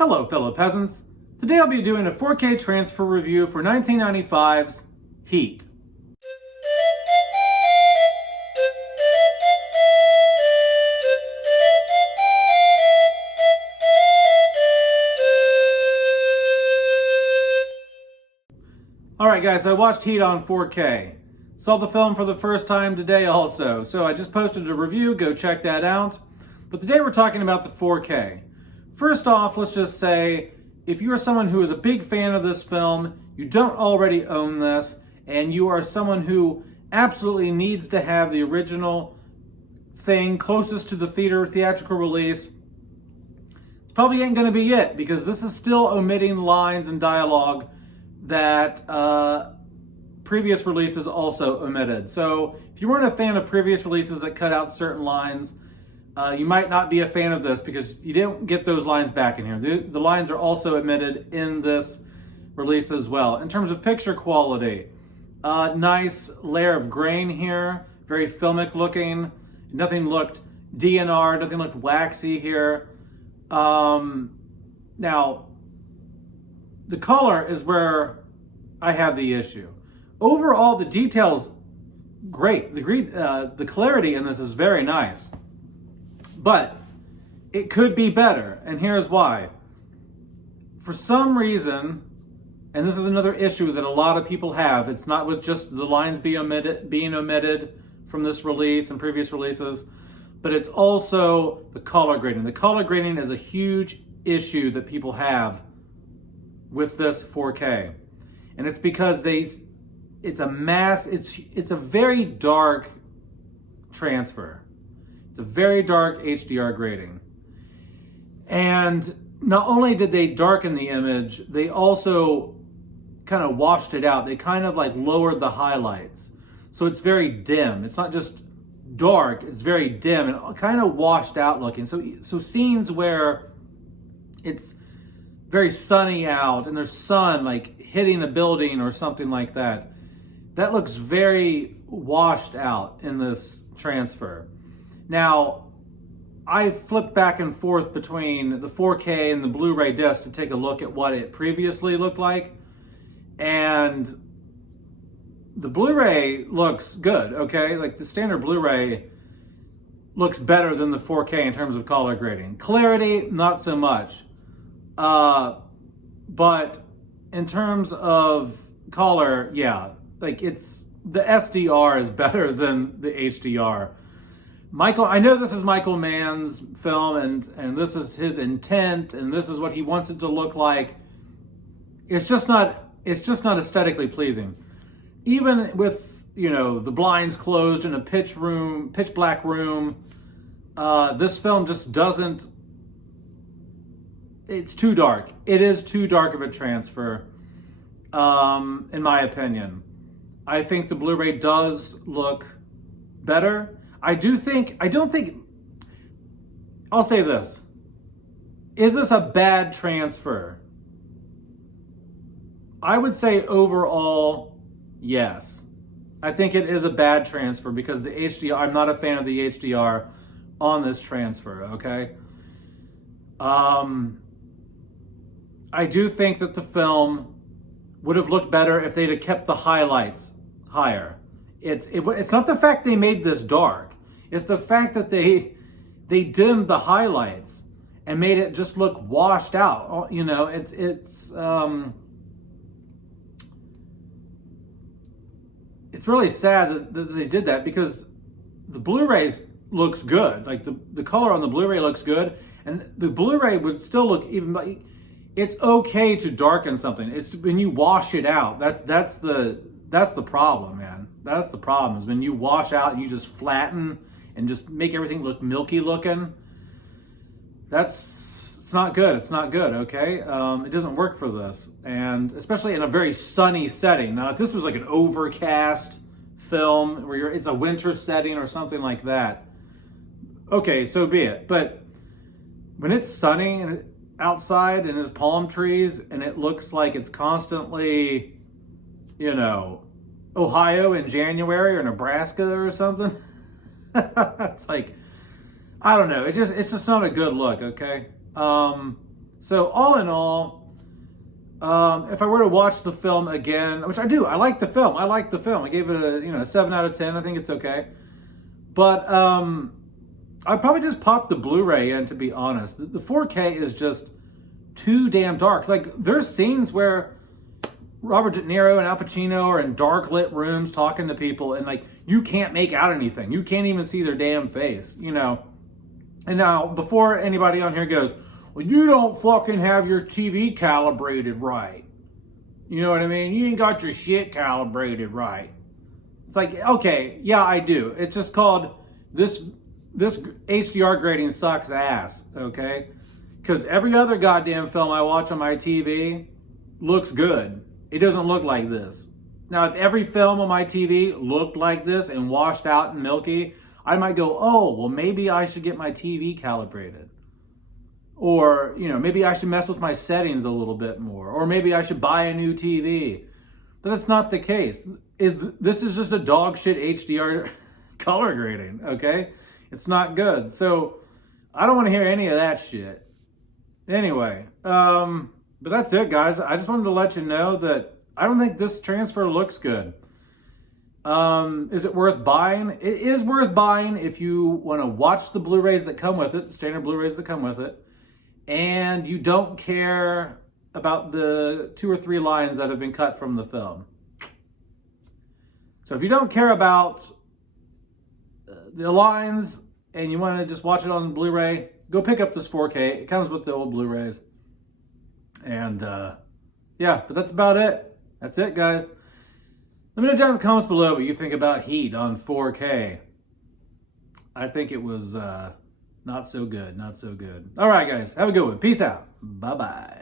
Hello, fellow peasants. Today I'll be doing a 4K transfer review for 1995's Heat. Alright guys, I watched Heat on 4K. Saw the film for the first time today also, so I just posted a review, go check that out. But today we're talking about the 4K. First off, let's just say, if you are someone who is a big fan of this film, you don't already own this, and you are someone who absolutely needs to have the original thing closest to the theatrical release, it probably ain't going to be it, because this is still omitting lines and dialogue that previous releases also omitted. So if you weren't a fan of previous releases that cut out certain lines, you might not be a fan of this because you didn't get those lines back in here. The lines are also omitted in this release as well. In terms of picture quality, nice layer of grain here, very filmic looking. Nothing looked DNR, nothing looked waxy here. Now, the color is where I have the issue. Overall, the detail's great. The clarity in this is very nice. But it could be better, and here's why. For some reason, and this is another issue that a lot of people have, it's not with just the lines being omitted from this release and previous releases, but it's also the color grading. The color grading is a huge issue that people have with this 4K. And it's because it's a very dark transfer. It's a very dark HDR grading. And not only did they darken the image, they also kind of washed it out. They kind of like lowered the highlights. So it's very dim. It's not just dark, it's very dim and kind of washed out looking. So scenes where it's very sunny out and there's sun like hitting a building or something like that, that looks very washed out in this transfer. Now, I flipped back and forth between the 4K and the Blu-ray disc to take a look at what it previously looked like. And the Blu-ray looks good, okay? Like the standard Blu-ray looks better than the 4K in terms of color grading. Clarity, not so much. But in terms of color, yeah, like the SDR is better than the HDR. I know this is Michael Mann's film and this is his intent and this is what he wants it to look like. It's just not aesthetically pleasing. Even with, the blinds closed in a pitch black room, this film just doesn't, it's too dark. It is too dark of a transfer, in my opinion. I think the Blu-ray does look better. I'll say this. Is this a bad transfer? I would say overall, yes. I think it is a bad transfer because the HDR, I'm not a fan of the HDR on this transfer, okay? I do think that the film would have looked better if they'd have kept the highlights higher. It's not the fact they made this dark. It's the fact that they dimmed the highlights and made it just look washed out. It's really sad that they did that because the Blu-ray looks good. Like the color on the Blu-ray looks good, and the Blu-ray would still look even like it's okay to darken something. It's when you wash it out. That's the problem, man. That's the problem, is when you wash out and you just flatten and just make everything look milky looking. It's not good. It's not good, okay? It doesn't work for this. And especially in a very sunny setting. Now, if this was like an overcast film where it's a winter setting or something like that, okay, so be it. But when it's sunny and outside and there's palm trees and it looks like it's constantly, Ohio in January or Nebraska or something. It's like, I don't know. It's just not a good look, okay? So all in all, if I were to watch the film again, which I do, I like the film. I gave it a 7 out of 10. I think it's okay. But I'd probably just pop the Blu-ray in, to be honest. The 4K is just too damn dark. Like, there's scenes where Robert De Niro and Al Pacino are in dark lit rooms talking to people, and like, you can't make out anything. You can't even see their damn face, you know. And now, before anybody on here goes, well, you don't fucking have your TV calibrated right. You know what I mean? You ain't got your shit calibrated right. It's like, okay, yeah, I do. It's just called, this HDR grading sucks ass, okay? Because every other goddamn film I watch on my TV looks good. It doesn't look like this. Now, if every film on my TV looked like this and washed out and milky, I might go, oh, well, maybe I should get my TV calibrated. Or, you know, maybe I should mess with my settings a little bit more. Or maybe I should buy a new TV. But that's not the case. This is just a dog shit HDR color grading, okay? It's not good. So, I don't want to hear any of that shit. Anyway, but that's it, guys. I just wanted to let you know that I don't think this transfer looks good. Is it worth buying? It is worth buying if you want to watch the Blu-rays that come with it, the standard Blu-rays that come with it, and you don't care about the 2 or 3 lines that have been cut from the film. So if you don't care about the lines and you want to just watch it on Blu-ray, go pick up this 4K. It comes with the old Blu-rays. And yeah, but that's about it. That's it, guys. Let me know down in the comments below what you think about Heat on 4K. I think it was not so good. Not so good. All right, guys. Have a good one. Peace out. Bye-bye.